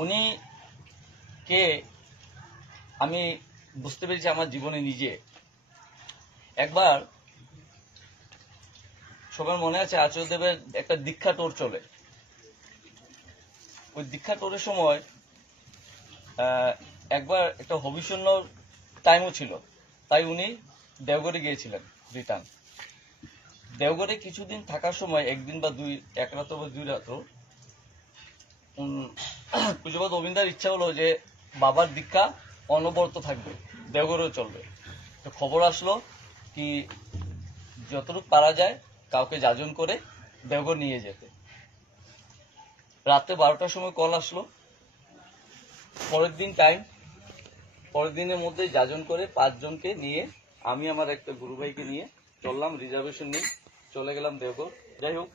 উনি কে আমি বুঝতে পেরেছি আমার জীবনে নিজে। একবার সবার মনে আছে আচার্যদেবের একটা দীক্ষা টোর চলে। ওই দীক্ষা টোরের সময় একবার একটা হবিষণ্য টাইমও ছিল, তাই উনি দেওঘরে গিয়েছিলেন রিটার্ন। দেওঘরে কিছুদিন থাকার সময় একদিন বা এক রাত বা 2 রাত পূজ্যপাদ অবিন্দার ইচ্ছা হলো যে বাবার দীক্ষা অনবরত থাকবে, দেওঘরেও চলবে। তো খবর আসলো কি যতটুকু পারা যায় কাউকে যাজন করে দেওঘর নিয়ে যেতে। রাতে 12টার সময় কল আসলো, পরের দিন টাইম, পরের দিনের মধ্যে যাজন করে 5 জনকে নিয়ে আমি আমার একটা গুরু ভাইকে নিয়ে চললাম, রিজার্ভেশন নিয়ে চলে গেলাম দেওঘর। যাই হোক,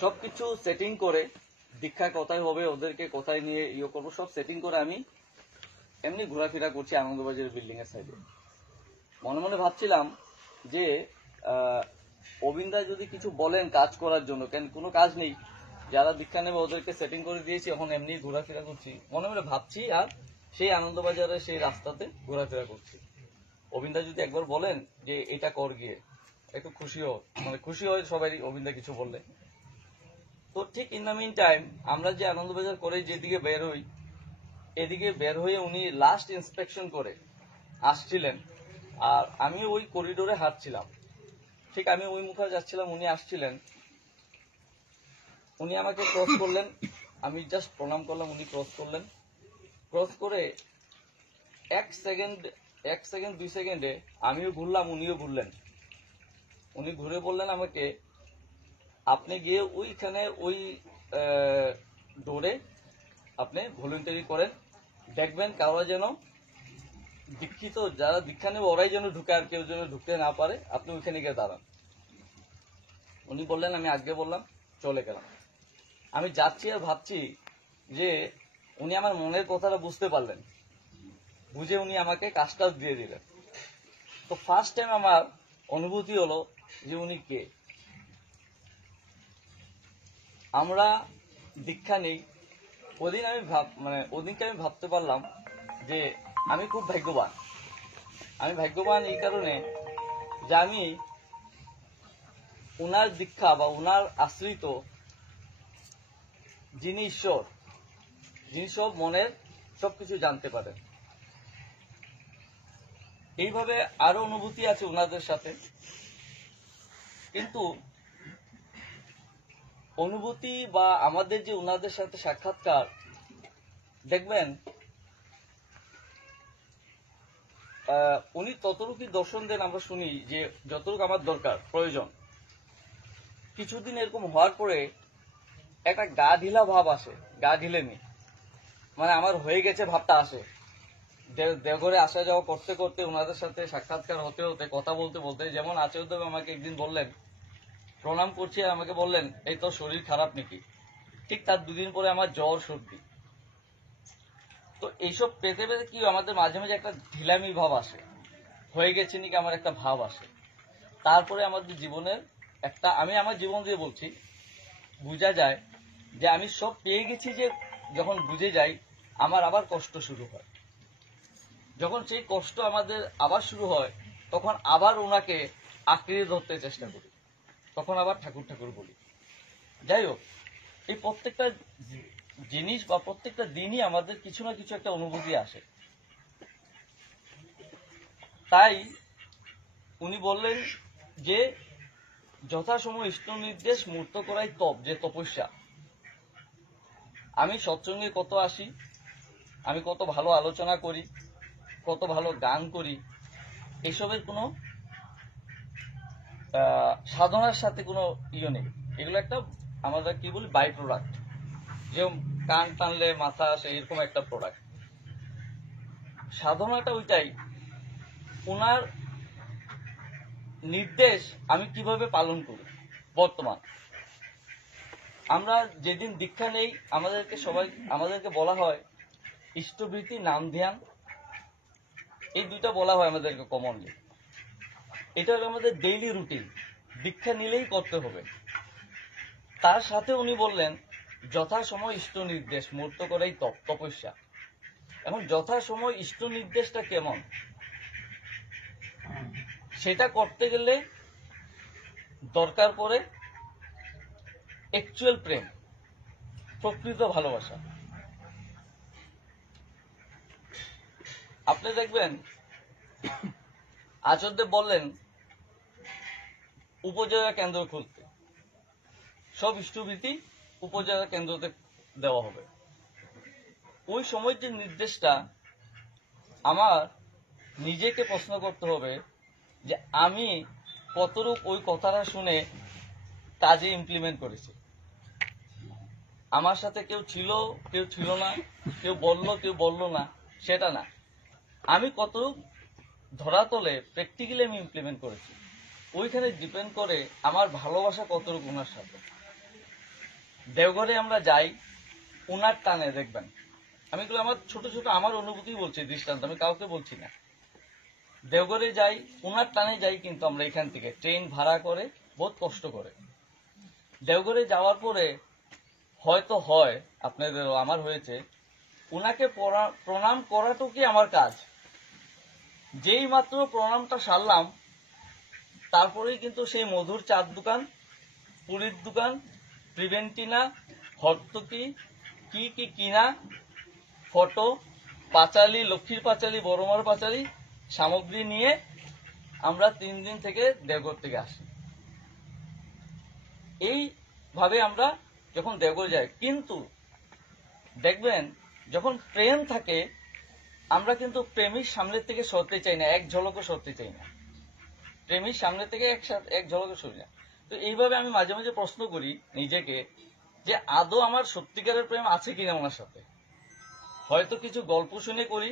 সবকিছু সেটিং করে দীক্ষা কোথায় হবে, ওদেরকে কোথায় নিয়ে করবো, সব সেটিং করে আমি এমনি ঘোরাফেরা করছি আনন্দবাজার বিল্ডিং এর সাইডে। মনে মনে ভাবছিলাম যে অবিন্দা যদি কিছু বলেন কাজ করার জন্য, কেন কোনো কাজ নেই, যারা দীক্ষা নেবে ওদেরকে সেটিং করে দিয়েছি, এখন এমনি ঘোরাফেরা করছি, মনে মনে ভাবছি। আর সেই আনন্দবাজারে সেই রাস্তাতে ঘোরাফেরা করছি। অবিন্দা যদি একবার বলেন যে এটা কর গিয়ে, একটু খুশি হয় সবাই অবিন্দা কিছু বললে। তো ঠিক ইন দ্য মিন টাইম আমরা যে আনন্দবাজার করে যেদিকে বের হই, এদিকে বের হয়ে উনি লাস্ট ইন্সপেকশন করে আসছিলেন, আর আমি ওই করিডোরে হাঁটছিলাম। ঠিক আমি ওই মুখে যাচ্ছিলাম, উনি আসছিলেন। উনি আমাকে ক্রস করলেন, আমি জাস্ট প্রণাম করলাম, উনি ক্রস করলেন। ক্রস করে 1 সেকেন্ড 2 সেকেন্ডে আমিও ঘুরলাম, উনিও ঘুরলেন। উনি ঘুরে বললেন আমাকে, আপনি গিয়ে ওইখানে ওই ডোরে আপনি ভলেন্টারি করেন, দেখবেন কারো যেন দীক্ষিত যারা দীক্ষা নেবে ওরাই যেন ঢুকে, আর কেউ যেন ঢুকতে না পারে, আপনি ওইখানে গিয়ে দাঁড়ান। উনি বললেন, আমি আগে বললাম, চলে গেলাম। আমি যাচ্ছি আর ভাবছি যে উনি আমার মনের কথাটা বুঝতে পারলেন, বুঝে উনি আমাকে কাজটা দিয়ে দিলেন। তো ফার্স্ট টাইম আমার অনুভূতি হলো যে উনি কে। আমরা দীক্ষা নেই, ওদিনকে আমি ভাবতে পারলাম যে আমি খুব ভাগ্যবান। আমি ভাগ্যবান এই কারণে যে আমি উনার দীক্ষা বা উনার আশ্রিত যিনি ঈশ্বর, যিনি সব মনের সবকিছু জানতে পারেন। এইভাবে আরো অনুভূতি আছে উনাদের সাথে, কিন্তু অনুভূতি বা আমাদের যে উনাদের সাথে সাক্ষাৎকার, দেখবেন উনি ততটুকু দর্শন দেন, আমরা শুনি যে যতটুকু আমার দরকার প্রয়োজন। কিছুদিন এরকম হওয়ার পরে একটা গা ঢিলা ভাব আসে, গা ঢিলেমি, মানে আমার হয়ে গেছে ভাবটা আসে। দেওঘরে আসা যাওয়া করতে করতে, ওনাদের সাথে সাক্ষাৎকার হতে হতে, কথা বলতে বলতে, যেমন আচার্যদেব আমাকে একদিন বললেন, প্রণাম করছি, আর আমাকে বললেন, এই তোর শরীর খারাপ নাকি? ঠিক তার 2 দিন পরে আমার জ্বর, সর্দি। তো এইসব পেতে পেতে কি আমাদের মাঝে মাঝে একটা ঢিলামি ভাব আসে, হয়ে গেছে নাকি আমার একটা ভাব আসে। তারপরে আমাদের জীবনের একটা, আমি আমার জীবন দিয়ে বলছি, বোঝা যায় যে আমি সব পেয়ে গেছি, যে যখন বুঝে যাই আমার আবার কষ্ট শুরু হয়। যখন সেই কষ্ট আমাদের আবার শুরু হয়, তখন আবার ওনাকে আঁকড়ে ধরতে চেষ্টা করি, তখন আবার ঠাকুর ঠাকুর বলি। যাই হোক, এই প্রত্যেকটা জিনিস বা প্রত্যেকটা দিনই আমাদের কিছু না কিছু একটা অনুভূতি আসে। তাই উনি বললেন যে যথাসময় ইষ্ট নির্দেশ মূর্ত করাই তপ, যে তপস্যা। আমি সৎসঙ্গে কত আসি, আমি কত ভালো আলোচনা করি, কত ভালো গান করি, এসবের কোনো সাধনার সাথে কোনো নেই। এগুলো একটা আমরা কি বলি, বাই প্রোডাক্ট। যেমন কান টানলে মাথা আসে, এরকম একটা প্রোডাক্ট। সাধনাটা ওইটাই, ওনার নির্দেশ আমি কিভাবে পালন করি। বর্তমান আমরা যেদিন দীক্ষা নেই, আমাদেরকে বলা হয় ইষ্টবৃত্তি, নাম ধ্যান, এই 2টা বলা হয় আমাদেরকে কমনলি। এটা হলো আমাদের ডেইলি রুটিন, দীক্ষা নিলেই করতে হবে। তার সাথে উনি বললেন যথাসময় ইষ্ট নির্দেশ মূর্ত করাই তপস্যা। এখন যথাসময় ইষ্ট নির্দেশটা কেমন, সেটা করতে গেলে দরকার পড়ে অ্যাকচুয়াল প্রেম, প্রকৃত ভালোবাসা। আপনি দেখবেন আচার্যদেব বললেন উপজেলা কেন্দ্র খুলতে, সব ইষ্টভীতি উপজেলা কেন্দ্রতে দেওয়া হবে। ওই সময় যে নির্দেশটা আমার নিজেকে প্রশ্ন করতে হবে যে আমি কতটুক ওই কথাটা শুনে কাজে ইমপ্লিমেন্ট করেছি। আমার সাথে কেউ ছিল না, কেউ বলল না, সেটা না, আমি কতটুক ধরাতলে প্র্যাকটিক্যালি আমি ইমপ্লিমেন্ট করেছি। ওইখানে ডিপেন্ড করে আমার ভালোবাসা কতটুকু ওনার সাথে। দেওঘরে আমরা যাই উনার টানে, দেখবেন আমি এগুলো আমার ছোট ছোট আমার অনুভূতি বলছি, দৃষ্টান্ত, আমি কাউকে বলছি না। দেওঘরে যাই উনার টানে যাই, কিন্তু আমরা এখান থেকে ট্রেন ভাড়া করে বহুত কষ্ট করে দেওঘরে যাওয়ার পরে হয়তো হয় আপনাদেরও, আমার হয়েছে, উনাকে প্রণাম করাটুকুই আমার কাজ। যেই মাত্র প্রণামটা সারলাম তারপরেই কিন্তু সেই মধুর চার দোকান, পুরীর দোকান, প্রিভেন্টিনা, হর্তকি কি কি কিনা, ফটো, পাঁচালি, লক্ষ্মীর পাঁচালি, বড়মার পাঁচালি সামগ্রী নিয়ে আমরা 3 দিন থেকে দেওঘর থেকে আসি। এইভাবে আমরা যখন দেওঘর যাই, কিন্তু দেখবেন যখন প্রেম থাকে আমরা কিন্তু প্রেমিক সামনে থেকে সরতে চাই না, এক ঝলকও সরতে চাই না, প্রেমিক সামনে থেকে এক ঝলকও সরি না। তো এইভাবে আমি মাঝে মাঝে প্রশ্ন করি নিজেকে যে আদৌ আমার সত্যিকারের প্রেম আছে কিনা ওনার সাথে। হয়তো কিছু গল্প শুনে করি,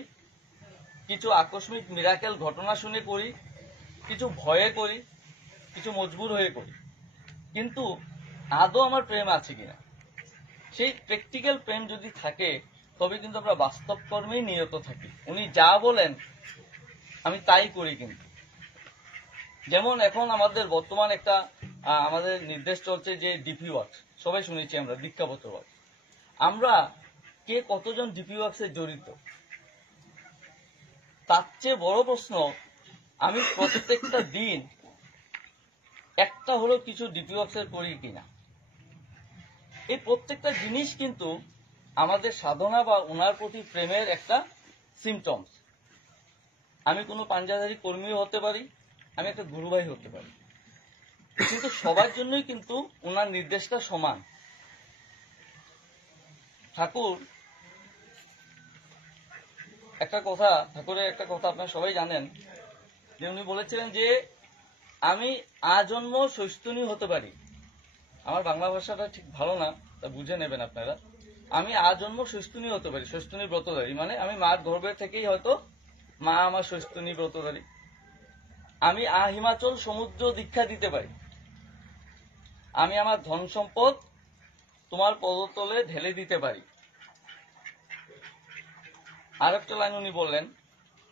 কিছু আকস্মিক মিরাকেল ঘটনা শুনে করি, কিছু ভয়ে করি, কিছু মজবুর হয়ে করি, কিন্তু আদৌ আমার প্রেম আছে কিনা। সেই প্র্যাকটিক্যাল প্রেম যদি থাকে তবে কিন্তু আমরা বাস্তব কর্মেই নিরত থাকি। উনি যা বলেন আমি তাই করি। কিন্তু যেমন এখন আমাদের বর্তমান একটা আমাদের নির্দেশ চলছে যে ডিপি ওয়ার্ক, সবাই শুনেছি আমরা, দীক্ষাপত্র ওয়ার্ক। আমরা কে কতজন ডিপি ওয়ার্কসে জড়িত, তার চেয়ে বড় প্রশ্ন আমি প্রত্যেকটা দিন একটা হলেও কিছু ডিপি ওয়ার্কসের করি কিনা। এই প্রত্যেকটা জিনিস কিন্তু আমাদের সাধনা বা ওনার প্রতি প্রেমের একটা সিমটমস। আমি কোনো পাঞ্জাধারী কর্মীও হতে পারি, আমি একটা গুরুভাই হতে পারি, কিন্তু সবার জন্যই কিন্তু ওনার নির্দেশটা সমান। ঠাকুরের একটা কথা আপনারা সবাই জানেন যে উনি বলেছিলেন যে আমি আজন্ম সৈস্তনী হতে পারি। আমার বাংলা ভাষাটা ঠিক ভালো না, তা বুঝে নেবেন আপনারা। আমি আজন্ম সৈস্তনী হতে পারি, সৈস্তনী ব্রতধারী, মানে আমি মার গর্ভে থেকেই হয়তো মা আমার সৈস্তনী ব্রতধারী। আমি হিমাচল সমুদ্র দীক্ষা দিতে পারি, আমি আমার ধন সম্পদ তোমার পদতলে ঢেলে দিতে পারি। আর একটা লাইন উনি বললেন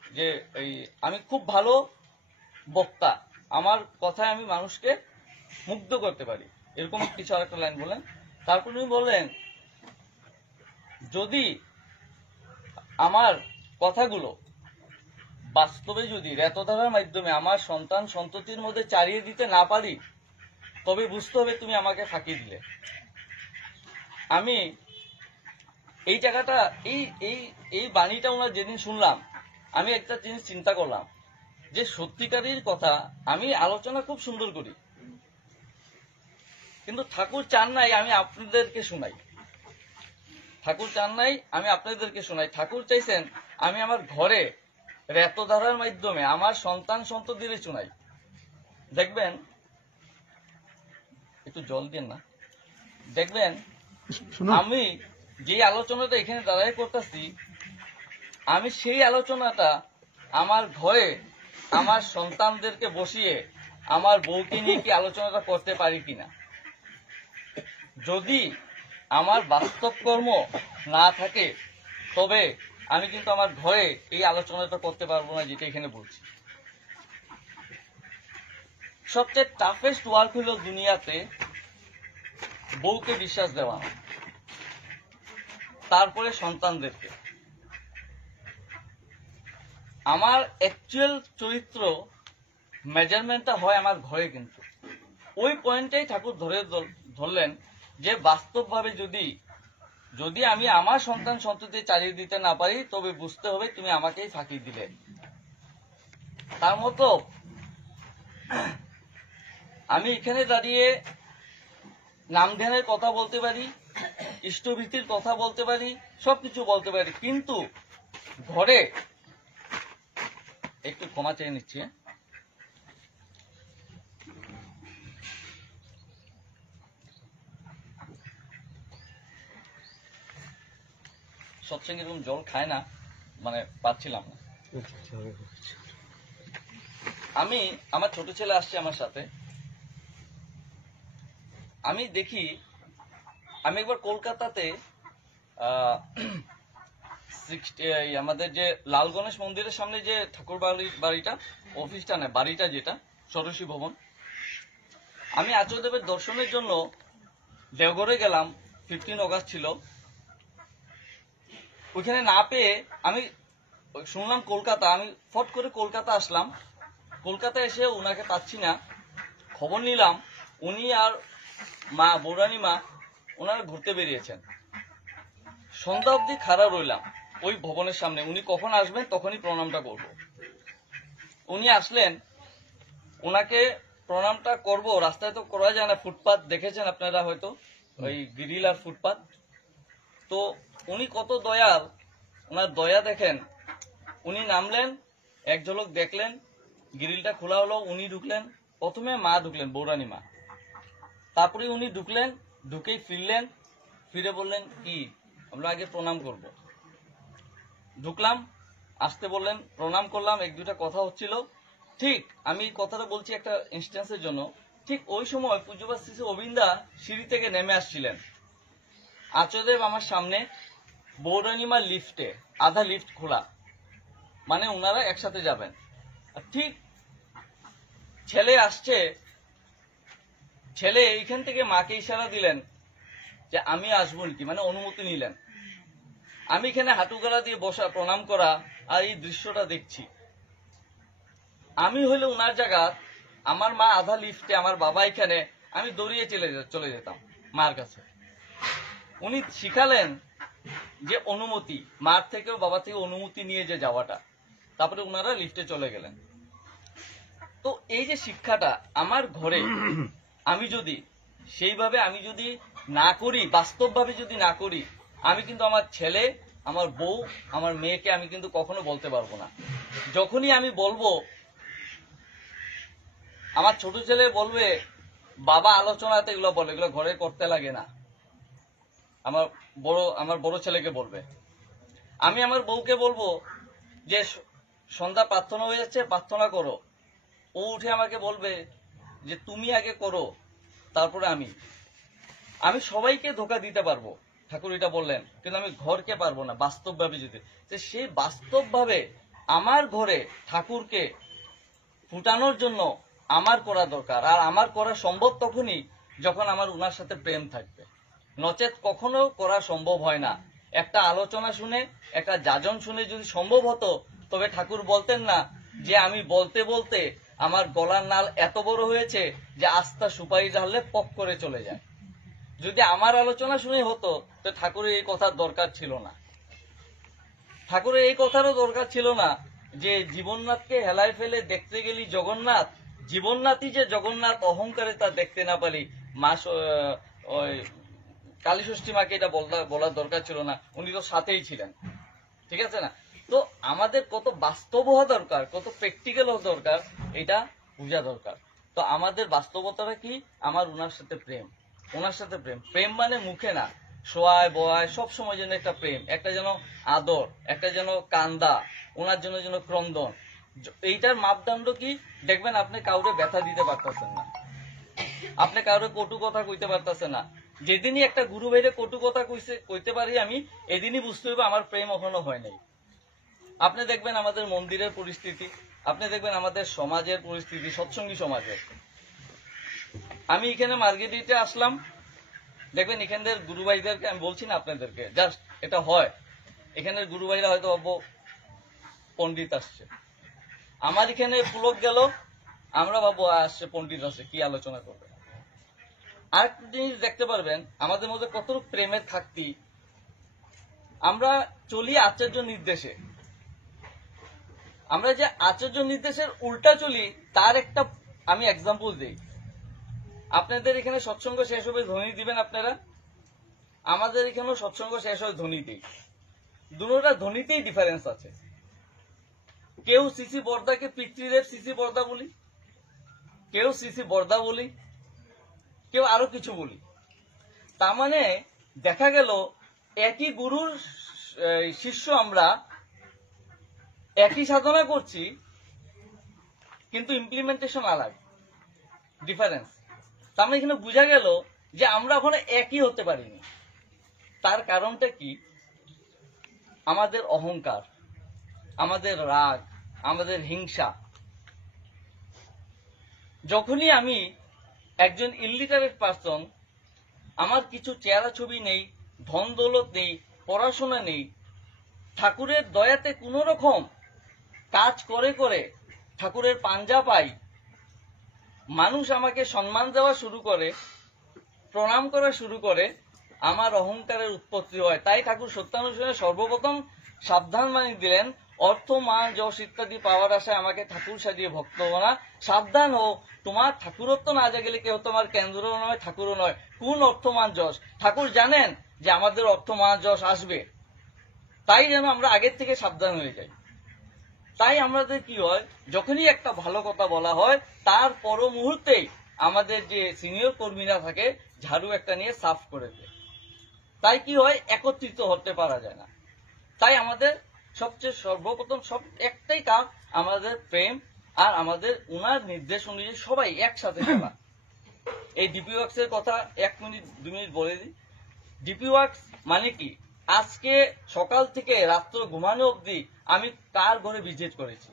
যে আমি খুব ভালো বক্তা, আমার কথায় আমি মানুষকে মুগ্ধ করতে পারি, এরকম কিছু আর একটা লাইন বললেন। তারপর উনি বললেন যদি আমার কথাগুলো বাস্তবে যদি রেতধারার মাধ্যমে আমার সন্তান সন্ততির মধ্যে চালিয়ে দিতে না পারি তবে বুঝতে হবে তুমি আমাকে ফাঁকি দিলে। আমি এই জায়গাটা এই বাণীটা ওনার যেদিন শুনলাম আমি একটা জিনিস চিন্তা করলাম যে সত্যিকারের কথা আমি আলোচনা খুব সুন্দর করি, কিন্তু ঠাকুর চান নাই আমি আপনাদেরকে শোনাই। ঠাকুর চান নাই আমি আপনাদেরকে শোনাই। ঠাকুর চাইছেন আমি আমার ঘরে রেতধারার মাধ্যমে আমার সন্তান সন্ততির শোনাই। দেখবেন, একটু জল দিন না, দেখবেন আমি যে আলোচনাটা এখানে দাঁড়াই করতেছি, আমি সেই আলোচনাটা আমার ঘরে আমার সন্তানদেরকে বসিয়ে আমার বউকে নিয়ে কি আলোচনাটা করতে পারি কিনা। যদি আমার বাস্তব কর্ম না থাকে তবে আমি কিন্তু আমার ঘরে এই আলোচনাটা করতে পারবো না, যেটা এখানে বলছি। সবচেয়ে টাফেস্ট ওয়ার্ক হলো দুনিয়াতে বউকে বিশ্বাস দেওয়া। তারপরে সন্তানদেরকে। আমার অ্যাকচুয়াল চরিত্র মেজারমেন্টটা হয় আমার ঘরে, কিন্তু ওই পয়েন্টটাই ঠাকুর ধরলেন যে বাস্তবভাবে যদি আমি আমার সন্তান সন্ততি চালিয়ে দিতে না পারি, তবে বুঝতে হবে তুমি আমাকেই ফাঁকি দিলে। তার মতো আমি এখানে দাঁড়িয়ে নাম ধ্যানের কথা বলতে পারি, ইষ্টভীতির কথা বলতে পারি, সবকিছু বলতে পারি, কিন্তু ঘরে একটু ক্ষমা চেয়ে নিচ্ছি। সৎসঙ্গে এরকম জল খায় না, মানে পাচ্ছিলাম না। আমার ছোট ছেলে আসছে আমার সাথে। আমি দেখি, আমি একবার কলকাতাতে আমাদের যে লাল গণেশ মন্দিরের সামনে যে ঠাকুর বাড়িটা, অফিসটা না বাড়িটা, যেটা ষোড়শী ভবন, আমি আচার্যদেবের দর্শনের জন্য দেওঘরে গেলাম। 15 অগাস্ট ছিল। ওইখানে না পেয়ে আমি শুনলাম কলকাতা, আমি ফট করে কলকাতা আসলাম। কলকাতা এসে ওনাকে পাচ্ছি না, খবর নিলাম উনি আর মা বৌরানী মা ওনারা ঘুরতে বেরিয়েছেন। সন্ধ্যা অবধি খাড়া রইলাম ওই ভবনের সামনে, উনি কখন আসবেন তখনই প্রণামটা করব। উনি আসলেন, ওনাকে প্রণামটা করব, রাস্তায় তো করা যায় না, ফুটপাত দেখেছেন আপনারা হয়তো, ওই গ্রিল আর ফুটপাত। তো উনি কত দয়াল, ওনার দয়া দেখেন। উনি নামলেন, এক ঝলক দেখলেন, গ্রিলটা খোলা হলো, উনি ঢুকলেন। প্রথমে মা ঢুকলেন, বৌরানী মা। তারপরে উনি ঢুকলেন, ঢুকেই ফিরলেন, ফিরে বললেন কি আমরা আগে প্রণাম করব। ঢুকলাম, আসতে বললেন, প্রণাম করলাম, এক দুটা কথা হচ্ছিল। ঠিক আমি কথাটা বলছি একটা ইনস্ট্যান্সের জন্য, ঠিক ওই সময় পূজ্যপাদ শ্রী অবিন্দা সিঁড়ি থেকে নেমে আসছিলেন। আচার্যদেব আমার সামনে, বৌরানীমা লিফটে, আধা লিফট খোলা, মানে ওনারা একসাথে যাবেন। ঠিক ছেলে আসছে, ছেলে এইখান থেকে মাকে ইশারা দিলেন যে আমি আসবো নাকি, মানে অনুমতি নিলেন। আমি এখানে হাঁটু গলা দিয়ে বসা, প্রণাম করা, আর এই দৃশ্যটা দেখছি। আমি হইলে ওনার জায়গা, আমার মা আধা লিফটে, আমার বাবা এখানে, আমি দৌড়িয়ে চলে যেতাম মার কাছে। উনি শিখালেন যে অনুমতি, মার থেকেও বাবা থেকে অনুমতি নিয়ে যে যাওয়াটা। তারপরে ওনারা লিফটে চলে গেলেন। তো এই যে শিক্ষাটা আমার ঘরে আমি যদি সেইভাবে আমি যদি না করি, বাস্তবভাবে যদি না করি, আমি কিন্তু আমার ছেলে, আমার বউ, আমার মেয়েকে আমি কিন্তু কখনো বলতে পারবো না। যখনই আমি বলবো, আমার ছোট ছেলে বলবে বাবা আলোচনাতে এগুলো বলে, এগুলো ঘরে করতে লাগে না। আমার বড় ছেলেকে বলবে। আমি আমার বউকে বলবো যে সন্ধ্যা প্রার্থনা হয়ে যাচ্ছে, প্রার্থনা করো। ও উঠে আমাকে বলবে যে তুমি আগে করো, তারপরে আমি সবাইকে ধোকা দিতে পারবো, ঠাকুর এটা বললেন, কিন্তু আমি ঘরকে পারবো না বাস্তবভাবে। যদি সেই বাস্তবভাবে আমার ঘরে ঠাকুরকে ফুটানোর জন্য আমার করা দরকার, আর আমার করা সম্ভব তখনই যখন আমার উনার সাথে প্রেম থাকবে, নচেত কখনো করা সম্ভব হয় না। একটা আলোচনা শুনে, একটা যাজন শুনে যদি সম্ভব হতো, তবে ঠাকুর বলতেন না যে আমি বলতে বলতে আমার গলার নাল এত বড় হয়েছে যে আস্থা সুপারি ঢাললে পক করে চলে যায়। যদি আমার আলোচনা শুনে হতো, তো ঠাকুরের এই কথার দরকার ছিল না। ঠাকুরের এই কথারও দরকার ছিল না যে জীবননাথকে হেলায় ফেলে দেখতে গেলি জগন্নাথ, জীবননাথই যে জগন্নাথ, অহংকারে তা দেখতে না পারি। ওই কালীষষ্ঠী মাকে এটা বলার দরকার ছিল না, উনি তো সাথেই ছিলেন। ঠিক আছে না? তো আমাদের কত বাস্তব হওয়া দরকার, কত প্র্যাকটিক্যাল হওয়া দরকার, এটা বোঝা দরকার। তো আমাদের বাস্তবতাটা কি? আমার ওনার সাথে প্রেম, ওনার সাথে প্রেম। প্রেম মানে মুখে না, শোয়ায় বয় সবসময় যেন একটা প্রেম, একটা যেন আদর, একটা যেন কান্দা, ওনার জন্য যেন ক্রন্দন। এইটার মাপদণ্ড কি? দেখবেন আপনি কাউরে ব্যথা দিতে পারতেছেন না, আপনি কাউরে কটু কথা কইতে পারতেছেন না। যেদিনই একটা গুরু ভাইরে কটু কথা কইতে পারি আমি, এদিনই বুঝতে হবে আমার প্রেম এখনো হয় নাই। আপনি দেখবেন আমাদের মন্দিরের পরিস্থিতি, আপনি দেখবেন আমাদের সমাজের পরিস্থিতি, সৎসঙ্গী সমাজের। আমি এখানে মার্কেটে আসলাম, দেখবেন এখানদের গুরু ভাইদেরকে আমি বলছি না আপনাদেরকে, জাস্ট এটা হয়, এখানের গুরু ভাইরা হয়তো ভাববো পণ্ডিত আসছে, আমার এখানে পুলক গেল, আমরা ভাববো আসছে পণ্ডিত আসছে, কি আলোচনা করবে। আরেকটা জিনিস দেখতে পারবেন আমাদের মধ্যে কতটুকু প্রেমের থাকতি, আমরা চলি আচার্য নির্দেশে, আমরা যে আচার্য নির্দেশের উল্টা চলি তার একটা আমি এক্সাম্পল দিই। আপনাদের এখানে সৎসঙ্গ শেষ হবে ধ্বনি দিবেন আপনারা, আমাদের এখানেও সৎসঙ্গ শেষ হয় ধ্বনি দিই, দুটোটা ধ্বনিতেই ডিফারেন্স আছে। কেউ সিসি বর্দাকে পিতৃদেব সিসি বর্দা বলি, কেউ সিসি বর্দা বলি, কেউ আরো কিছু বলি। তার মানে দেখা গেল একই গুরুর শিষ্য, আমরা একই সাধনা করছি কিন্তু ইমপ্লিমেন্টেশন আলাদা, ডিফারেন্স। তার মানে এখানে বোঝা গেল যে আমরা ওখানে একই হতে পারিনি। তার কারণটা কি? আমাদের অহংকার, আমাদের রাগ, আমাদের হিংসা। যখনই আমি একজন ইলিটারেট পারসন, আমার কিছু চেহারা ছবি নেই, ধন দৌলত নেই, পড়াশোনা নেই, ঠাকুরের দয়াতে কোন রকম কাজ করে করে ঠাকুরের পাঞ্জা পাই, মানুষ আমাকে সম্মান দেওয়া শুরু করে, প্রণাম করা শুরু করে, আমার অহংকারের উৎপত্তি হয়। তাই ঠাকুর সত্যানুষ্ঠানে সর্বপ্রথম সাবধান বাণী দিলেন, অর্থ মান যশ ইত্যাদি পাওয়ার আশায় আমাকে ঠাকুর সাজিয়ে ভক্ত হবো না, সাবধান হো, তোমার ঠাকুরত্ব না জাগলে কেউ তোমার কেন্দ্র নয়, ঠাকুরও নয়। কোন অর্থমান যশ? ঠাকুর জানেন যে আমাদের অর্থমান যশ আসবে, তাই যেন আমরা আগের থেকে সাবধান হয়ে যাই। তাই আমাদের কি হয়, যখনই একটা ভালো কথা বলা হয় তার পর মুহূর্তেই আমাদের যে সিনিয়র কর্মীরা থাকে ঝাড়ু একটা নিয়ে সাফ করে দেয়। তাই কি হয়, একত্রিত হতে পারা যায় না। তাই আমাদের সবচেয়ে সর্বপ্রথম একটাই কাজ, আমাদের প্রেম আর আমাদের উনার নির্দেশ অনুযায়ী সবাই একসাথে চলা। এই ডিপি ওয়ার্কস এর কথা 1 মিনিট 2 মিনিট বলে দিই। ডিপি ওয়ার্কস মানে কি? আজকে সকাল থেকে রাত্র ঘুমানো অবধি আমি কার ঘরে ভিজিট করেছি,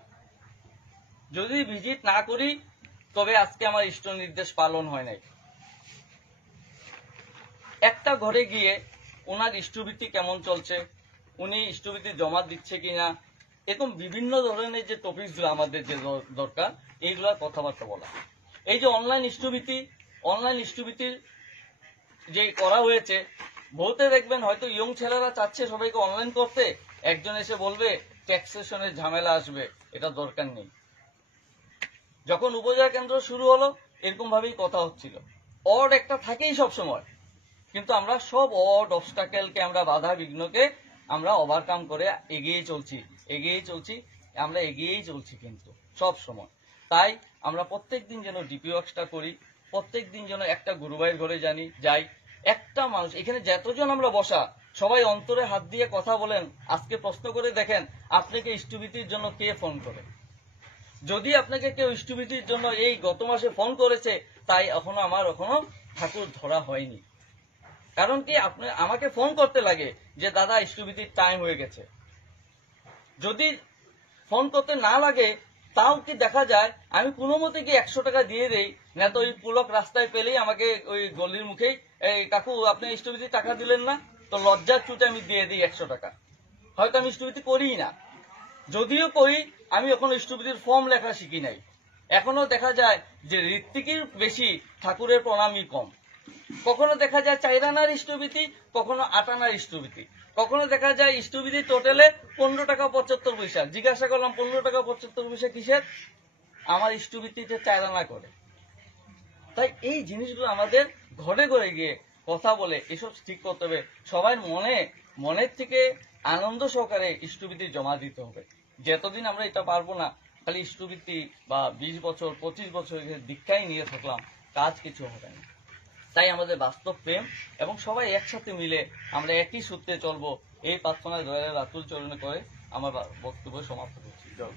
যদি ভিজিট না করি তবে আজকে আমার ইষ্ট নির্দেশ পালন হয় নাই। একটা ঘরে গিয়ে ওনার ইষ্টভীতি কেমন চলছে, উনি ইষ্টভীতি জমা দিচ্ছে কিনা, এরকম বিভিন্ন ধরনের যে টপিকসগুলো আমাদের যে দরকার, এইগুলোর কথাবার্তা বলা। এই যে অনলাইন ইষ্টভীতির যে করা হয়েছে, বলতে দেখবেন হয়তো ইয়ং ছেলেরা চাচ্ছে সবাইকে অনলাইন করতে, একজন এসে বলবে ট্যাক্সেশনের ঝামেলা আসবে, এটা দরকার নেই। যখন উপজেলা কেন্দ্র শুরু হলো এরকম ভাবেই কথা হচ্ছিল, অড একটা থাকেই সব সময়, কিন্তু আমরা সব অড অবস্টাকেলকে, আমরা বাধা বিঘ্নকে আমরা ওভারকাম করে এগিয়েই চলছি কিন্তু সব সময়। তাই আমরা প্রত্যেকদিন যেন ডিপি ওয়ার্কসটা করি, প্রত্যেকদিন যেন একটা গুরুভাইয়ের ঘরে যাই। একটা মানুষ এখানে যতজন আমরা বসা, সবাই অন্তরে হাত দিয়ে কথা বলেন। আজকে প্রশ্ন করে দেখেন, আপনাকে ইষ্টভীতির জন্য কে ফোন করে? যদি আপনাকে কেউ ইষ্টভীতির জন্য এই গত মাসে ফোন করেছে, তাই আমার এখনো ঠাকুর ধরা হয়নি। কারণ কি, আপনি আমাকে ফোন করতে লাগে যে দাদা ইষ্টভীতির টাইম হয়ে গেছে। যদি ফোন করতে না লাগে, তাও কি দেখা যায় আমি কোনো মতে কি 100 টাকা দিয়ে দেই, না তো ওই পুলক রাস্তায় পেলেই আমাকে ওই গলির মুখেই, এই কাকু আপনি ইষ্টভীতির টাকা দিলেন না, তো লজ্জার চুটে আমি দিয়ে দিই 100 টাকা। হয়তো আমি ইষ্টভীতি করিই না, যদিও করি আমি এখনো ইষ্টভীতির ফর্ম লেখা শিখি নাই। এখনো দেখা যায় যে ঋত্বিকের বেশি ঠাকুরের প্রণামী কম। কখনো দেখা যায় 4 আনার ইষ্টভীতি, কখনো 8 আনার ইষ্টভীতি, কখনো দেখা যায় ইষ্টভীতি টোটালে 15 টাকা 75 পয়সা। জিজ্ঞাসা করলাম 15 টাকা 75 পয়সা কিসের? আমার ইষ্টভীতিতে 4 আনা করে। তাই এই জিনিসগুলো আমাদের ঘরে ঘরে গিয়ে কথা বলে এসব ঠিক করতে হবে। সবাই মনের থেকে আনন্দ সহকারে ইষ্টভীতি জমা দিতে হবে। যতদিন আমরা এটা পারবো না, খালি ইষ্টভীতি বা 20 বছর 25 বছর দীক্ষাই নিয়ে থাকলাম, কাজ কিছু হবে না। তাই আমাদের বাস্তব প্রেম এবং সবাই একসাথে মিলে আমরা একই সূত্রে চলবো, এই প্রার্থনায় দয়ালের আতুল চরণে করে আমার বক্তব্য সমাপ্ত করছি। জয়।